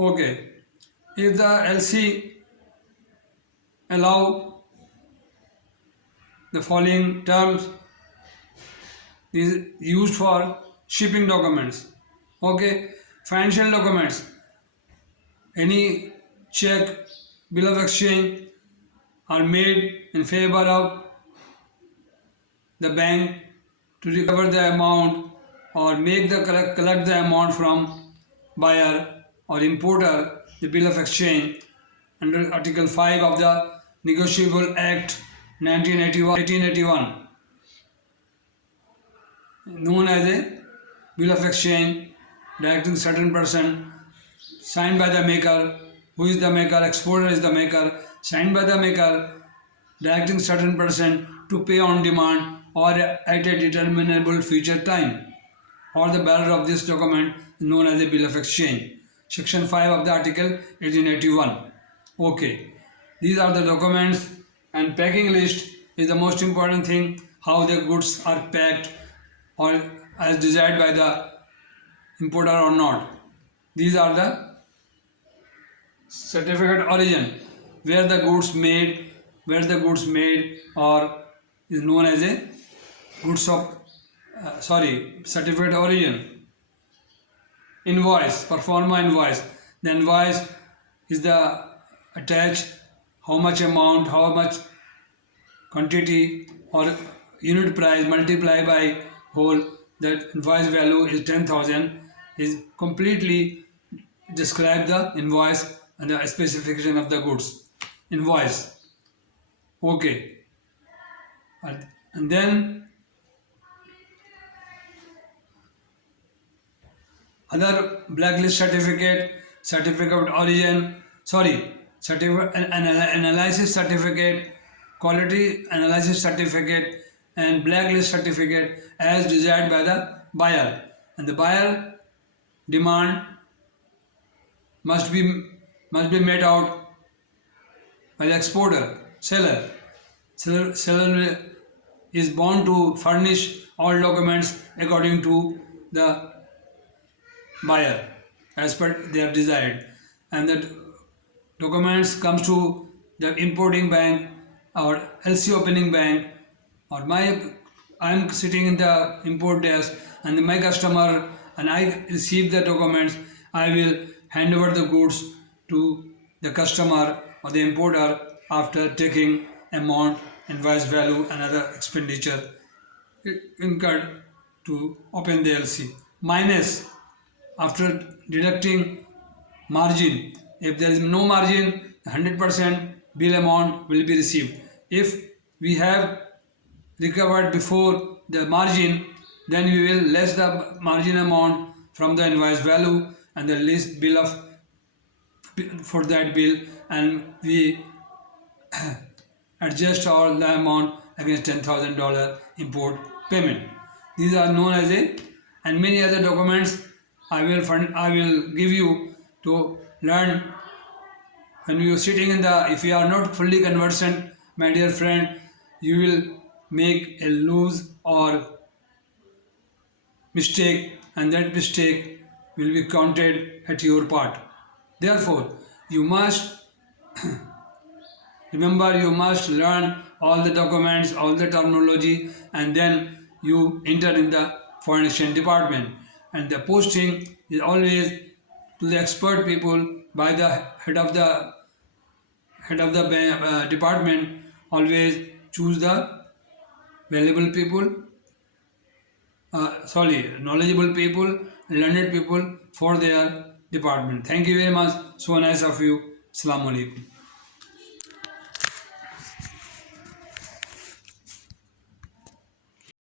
Okay, if the LC allow the following terms, is used for shipping documents. Okay, financial documents, any check, bill of exchange are made in favor of the bank to recover the amount or make the collect the amount from buyer or importer. The bill of exchange under Article 5 of the Negotiable Act 1881, known as a bill of exchange, directing certain person, signed by the maker. Who is the maker? Exporter is the maker. Signed by the maker, directing certain person to pay on demand or at a determinable future time, or the bearer of this document is known as a bill of exchange. Section 5 of the Article 1881. Okay, these are the documents, and packing list is the most important thing, how the goods are packed or as desired by the importer or not. These are the certificate origin, where the goods made or is known as a goods of certificate origin. Invoice, performa invoice. The invoice is the attached how much amount, how much quantity or unit price multiplied by whole. That invoice value is 10,000, is completely describe the invoice and the specification of the goods. Invoice. Okay, and then other blacklist certificate, certificate of origin, certificate analysis certificate, quality analysis certificate, and blacklist certificate as desired by the buyer. And the buyer demand must be made out by the exporter. Seller is bound to furnish all documents according to the buyer as per their desired, and that documents comes to the importing bank or LC opening bank, or I am sitting in the import desk and my customer and I receive the documents. I will hand over the goods to the customer or the importer after taking amount, invoice value and other expenditure incurred to open the LC, minus after deducting margin. If there is no margin, 100% bill amount will be received. If we have recovered before the margin, then we will less the margin amount from the invoice value and the list bill of for that bill, and we adjust all the amount against $10,000 import payment. These are known as a, and many other documents I will give you to learn. When you are sitting in the, if you are not fully conversant, my dear friend, you will make a loose or mistake, and that mistake will be counted at your part. Therefore, you must remember, you must learn all the documents, all the terminology, and then you enter in the foreign exchange department. And the posting is always to the expert people by the head of the department. Always choose the valuable people, knowledgeable people, learned people for their department. Thank you very much. So nice of you. Assalamu alaikum.